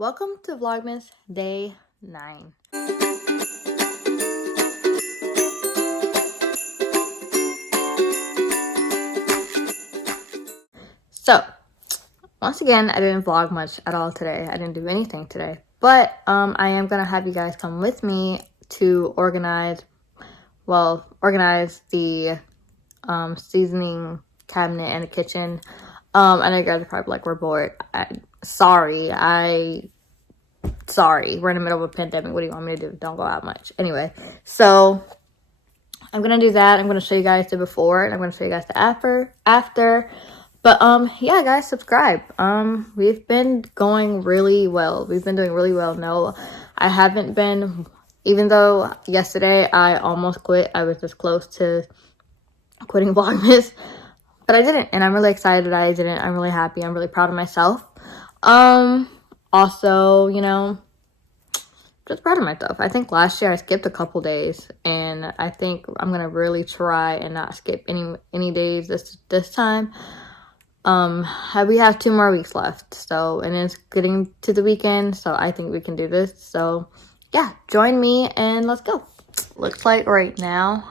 Welcome to Vlogmas Day 9. So, once again, I didn't vlog much at all today. I didn't do anything today. But I am going to have you guys come with me to organize the seasoning cabinet and the kitchen. I know you guys are probably like, we're bored. Sorry, we're in the middle of a pandemic. What do you want me to do? Don't go out much. Anyway, so I'm gonna do that. I'm gonna show you guys the before, and I'm gonna show you guys the after. But yeah, guys, subscribe. We've been going really well. We've been doing really well. No, I haven't been, even though yesterday I almost quit. I was just close to quitting Vlogmas, but I didn't, and I'm really excited that I didn't. I'm really happy. I'm really proud of myself. Also, you know, just proud of myself. I think last year I skipped a couple days, and I think I'm gonna really try and not skip any days this time. We have 2 more weeks left, so, and it's getting to the weekend, so I think we can do this. So yeah, join me and let's go. Looks like right now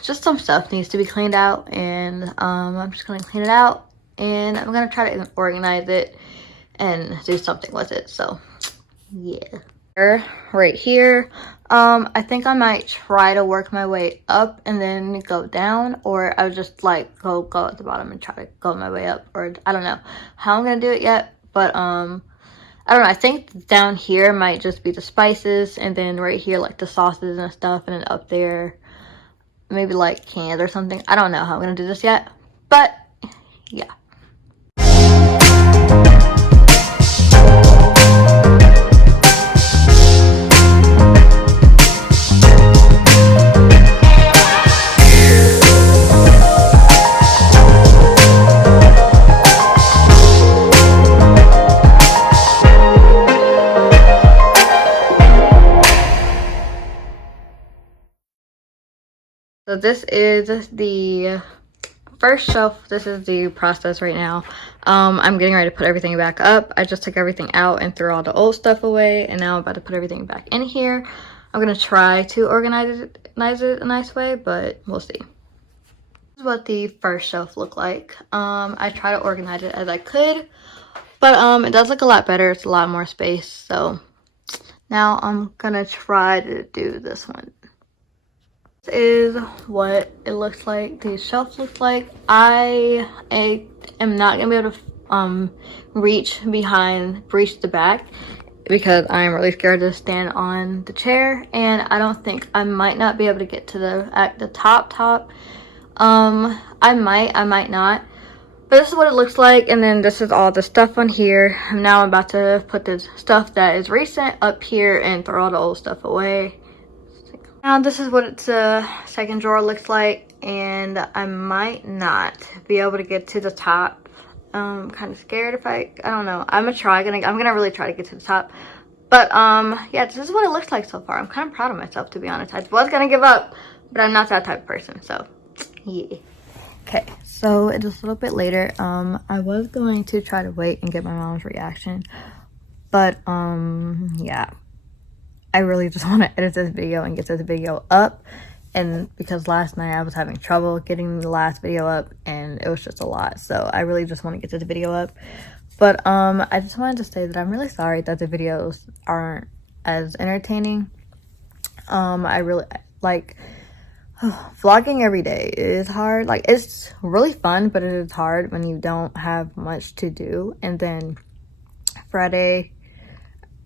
just some stuff needs to be cleaned out, and I'm just gonna clean it out, and I'm gonna try to organize it and do something with it. So yeah, right here, I think I might try to work my way up and then go down, or I would just like go at the bottom and try to go my way up, or I don't know how I'm gonna do it yet, but I don't know. I think down here might just be the spices, and then right here like the sauces and stuff, and then up there maybe like cans or something. I don't know how I'm gonna do this yet, but yeah. So this is the first shelf. This is the process right now. I'm getting ready to put everything back up. I just took everything out and threw all the old stuff away, and now I'm about to put everything back in here. I'm gonna try to organize it a nice way, but we'll see. This is what the first shelf looked like. I try to organize it as I could, but it does look a lot better. It's a lot more space. So now I'm gonna try to do this one. This is what it looks like. The shelf looks like. I am not gonna be able to reach the back, because I'm really scared to stand on the chair, and I might not be able to get to the top. I might not, but this is what it looks like. And then this is all the stuff on here. Now I'm about to put the stuff that is recent up here and throw all the old stuff away. Now this is what the second drawer looks like, and I might not be able to get to the top. I'm kind of scared if I don't know. I'm gonna really try to get to the top. But yeah, this is what it looks like so far. I'm kind of proud of myself, to be honest. I was gonna give up, but I'm not that type of person, so yeah. Okay, so it is a little bit later. I was going to try to wait and get my mom's reaction, but yeah, I really just want to edit this video and get this video up, and because last night I was having trouble getting the last video up, and it was just a lot, so I really just want to get this video up. But I just wanted to say that I'm really sorry that the videos aren't as entertaining. I really like vlogging every day is hard. Like, it's really fun, but it is hard when you don't have much to do. And then Friday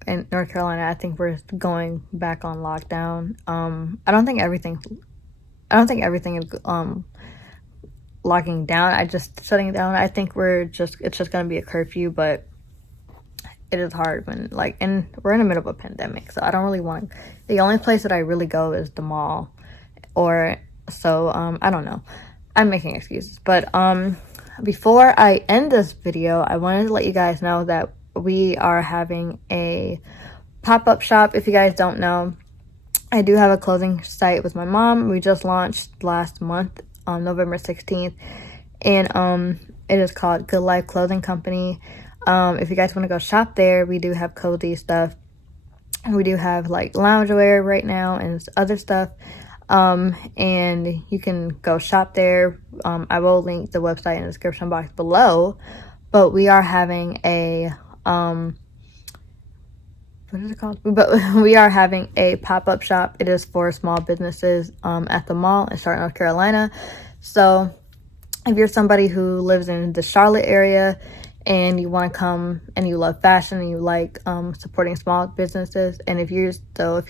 in North Carolina, I think we're going back on lockdown. I don't think everything is locking down. Shutting down. I think it's just gonna be a curfew, but it is hard when and we're in the middle of a pandemic, so I don't really want. The only place that I really go is the mall, or so. I don't know. I'm making excuses, but before I end this video, I wanted to let you guys know that we are having a pop-up shop. If you guys don't know, I do have a clothing site with my mom. We just launched last month on November 16th, and it is called Good Life Clothing Company. If you guys want to go shop there, we do have cozy stuff. We do have like loungewear right now and other stuff. And you can go shop there. I will link the website in the description box below. But we are having a what is it called? But we are having a pop-up shop. It is for small businesses at the mall in Charlotte, North Carolina. So if you're somebody who lives in the Charlotte area and you want to come and you love fashion and you like supporting small businesses, and if you're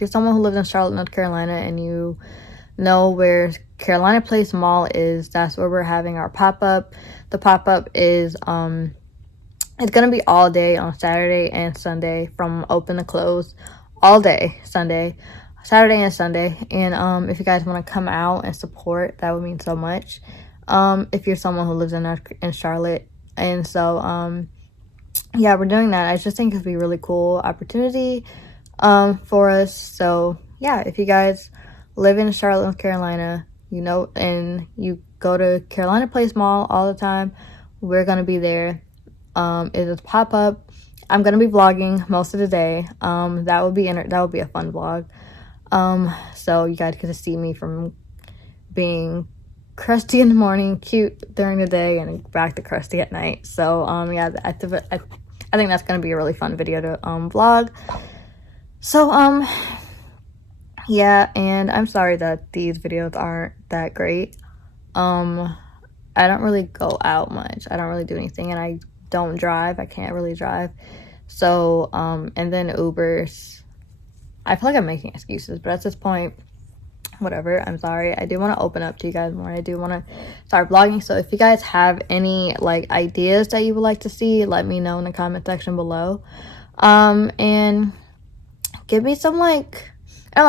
someone who lives in Charlotte, North Carolina, and you know where Carolina Place Mall is, that's where we're having our pop-up. The pop-up is it's gonna be all day on Saturday and Sunday, from open to close, all day Saturday and Sunday. And if you guys want to come out and support, that would mean so much. If you're someone who lives in Charlotte. And so yeah, we're doing that. I just think it'd be a really cool opportunity for us. So yeah, if you guys live in Charlotte, North Carolina, you know, and you go to Carolina Place Mall all the time, we're gonna be there. It is pop-up. I'm gonna be vlogging most of the day. That would be a fun vlog. So you guys get to see me from being crusty in the morning, cute during the day, and back to crusty at night. So yeah, I think that's gonna be a really fun video to vlog. So yeah, and I'm sorry that these videos aren't that great. I don't really go out much. I don't really do anything, and I don't drive. I can't really drive. So and then Ubers, I feel like I'm making excuses, but at this point, whatever. I'm sorry. I do want to open up to you guys more. I do want to start vlogging. So if you guys have any like ideas that you would like to see, let me know in the comment section below. And give me some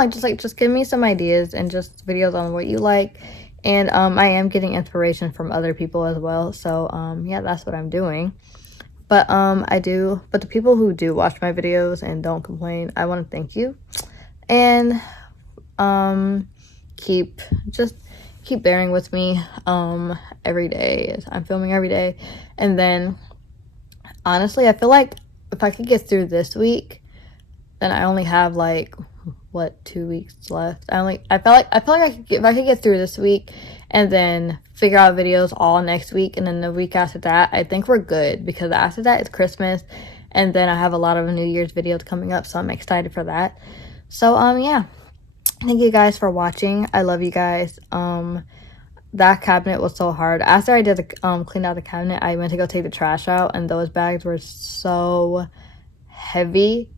just give me some ideas and just videos on what you like. And I am getting inspiration from other people as well. So yeah, that's what I'm doing. But but the people who do watch my videos and don't complain, I want to thank you. And keep bearing with me every day. I'm filming every day. And then honestly, I feel like if I could get through this week, then I only have like 2 weeks left. I feel like if I could get through this week and then figure out videos all next week, and then the week after that, I think we're good, because after that is Christmas, and then I have a lot of New Year's videos coming up, so I'm excited for that. So yeah, thank you guys for watching. I love you guys. That cabinet was so hard. After I did the clean out the cabinet, I went to go take the trash out, and those bags were so heavy.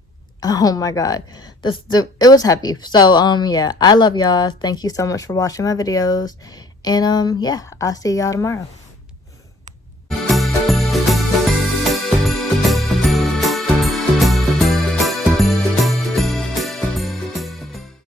Oh my god, it was heavy. So yeah, I love y'all. Thank you so much for watching my videos, and yeah, I'll see y'all tomorrow.